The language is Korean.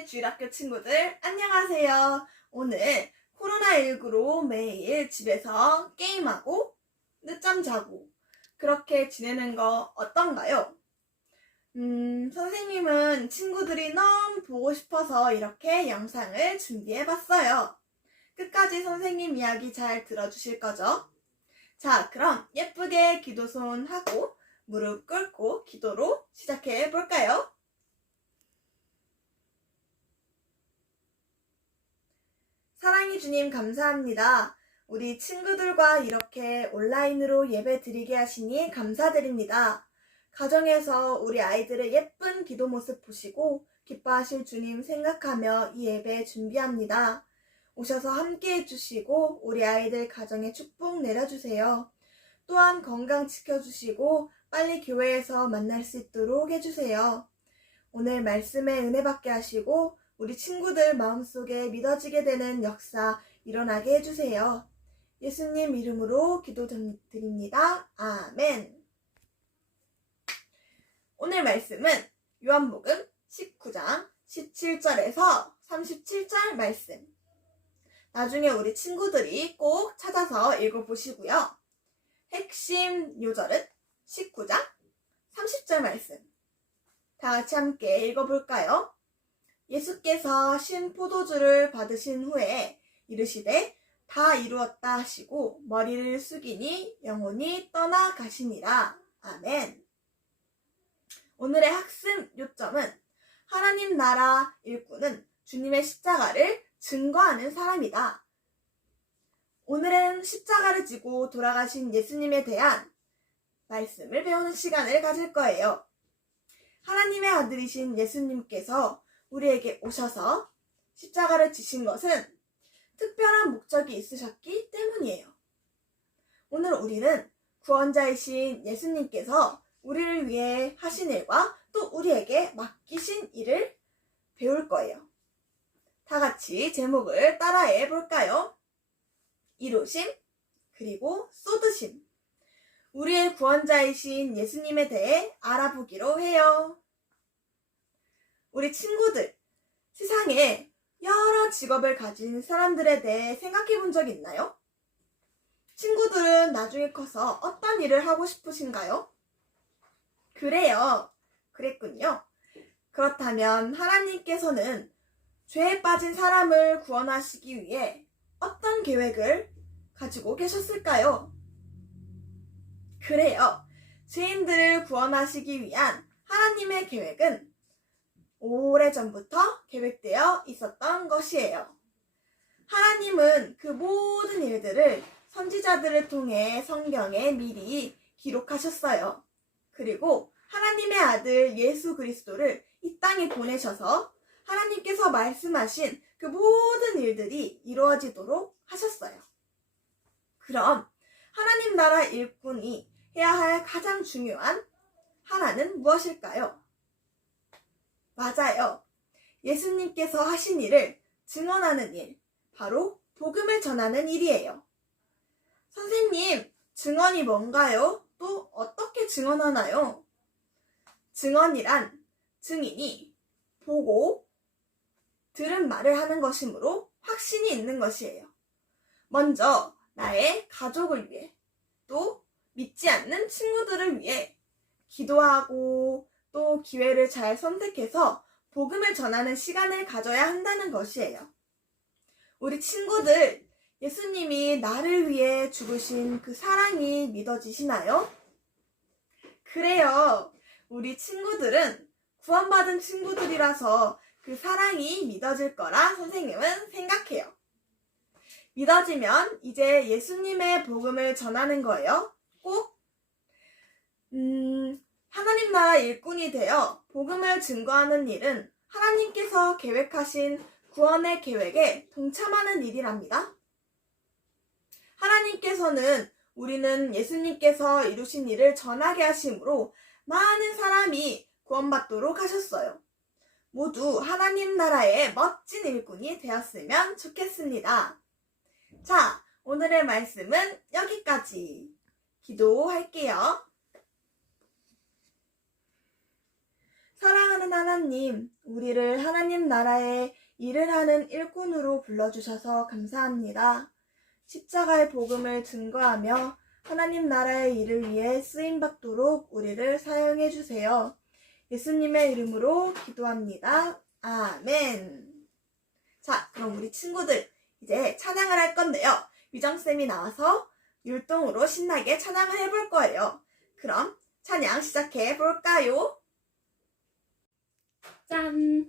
네, 주일학교 친구들, 안녕하세요. 오늘 코로나19로 매일 집에서 게임하고 늦잠 자고 그렇게 지내는 거 어떤가요? 음, 선생님은 친구들이 너무 보고 싶어서 이렇게 영상을 준비해 봤어요. 끝까지 선생님 이야기 잘 들어주실 거죠? 자, 그럼 예쁘게 기도 손 하고 무릎 꿇고 기도로 시작해 볼까요? 사랑해 주님 감사합니다. 우리 친구들과 이렇게 온라인으로 예배 드리게 하시니 감사드립니다. 가정에서 우리 아이들의 예쁜 기도 모습 보시고 기뻐하실 주님 생각하며 이 예배 준비합니다. 오셔서 함께 해주시고 우리 아이들 가정에 축복 내려주세요. 또한 건강 지켜주시고 빨리 교회에서 만날 수 있도록 해주세요. 오늘 말씀에 은혜 받게 하시고 우리 친구들 마음속에 믿어지게 되는 역사 일어나게 해주세요. 예수님 이름으로 기도드립니다. 아멘. 오늘 말씀은 요한복음 19장 17절에서 37절 말씀. 나중에 우리 친구들이 꼭 찾아서 읽어보시고요. 핵심 요절은 19장 30절 말씀. 다 같이 함께 읽어볼까요? 예수께서 신 포도주를 받으신 후에 이르시되 다 이루었다 하시고 머리를 숙이니 영혼이 떠나가시니라. 아멘. 오늘의 학습 요점은 하나님 나라 일꾼은 주님의 십자가를 증거하는 사람이다. 오늘은 십자가를 지고 돌아가신 예수님에 대한 말씀을 배우는 시간을 가질 거예요. 하나님의 아들이신 예수님께서 우리에게 오셔서 십자가를 지신 것은 특별한 목적이 있으셨기 때문이에요. 오늘 우리는 구원자이신 예수님께서 우리를 위해 하신 일과 또 우리에게 맡기신 일을 배울 거예요. 다 같이 제목을 따라해 볼까요? 이루심, 그리고 쏟으심. 우리의 구원자이신 예수님에 대해 알아보기로 해요. 우리 친구들, 세상에 여러 직업을 가진 사람들에 대해 생각해 본 적 있나요? 친구들은 나중에 커서 어떤 일을 하고 싶으신가요? 그래요. 그랬군요. 그렇다면 하나님께서는 죄에 빠진 사람을 구원하시기 위해 어떤 계획을 가지고 계셨을까요? 그래요. 죄인들을 구원하시기 위한 하나님의 계획은 오래전부터 계획되어 있었던 것이에요. 하나님은 그 모든 일들을 선지자들을 통해 성경에 미리 기록하셨어요. 그리고 하나님의 아들 예수 그리스도를 이 땅에 보내셔서 하나님께서 말씀하신 그 모든 일들이 이루어지도록 하셨어요. 그럼 하나님 나라 일꾼이 해야 할 가장 중요한 하나는 무엇일까요? 맞아요. 예수님께서 하신 일을 증언하는 일, 바로 복음을 전하는 일이에요. 선생님, 증언이 뭔가요? 또 어떻게 증언하나요? 증언이란 증인이 보고 들은 말을 하는 것이므로 확신이 있는 것이에요. 먼저 나의 가족을 위해 또 믿지 않는 친구들을 위해 기도하고 또 기회를 잘 선택해서 복음을 전하는 시간을 가져야 한다는 것이에요. 우리 친구들, 예수님이 나를 위해 죽으신 그 사랑이 믿어지시나요? 그래요. 우리 친구들은 구원받은 친구들이라서 그 사랑이 믿어질 거라 선생님은 생각해요. 믿어지면 이제 예수님의 복음을 전하는 거예요. 꼭, 음, 하나님 나라 일꾼이 되어 복음을 증거하는 일은 하나님께서 계획하신 구원의 계획에 동참하는 일이랍니다. 하나님께서는 우리는 예수님께서 이루신 일을 전하게 하심으로 많은 사람이 구원받도록 하셨어요. 모두 하나님 나라의 멋진 일꾼이 되었으면 좋겠습니다. 자, 오늘의 말씀은 여기까지. 기도할게요. 사랑하는 하나님, 우리를 하나님 나라에 일을 하는 일꾼으로 불러주셔서 감사합니다. 십자가의 복음을 증거하며 하나님 나라의 일을 위해 쓰임받도록 우리를 사용해 주세요. 예수님의 이름으로 기도합니다. 아멘. 자, 그럼 우리 친구들 이제 찬양을 할 건데요. 유정쌤이 나와서 율동으로 신나게 찬양을 해볼 거예요. 그럼 찬양 시작해 볼까요? dann.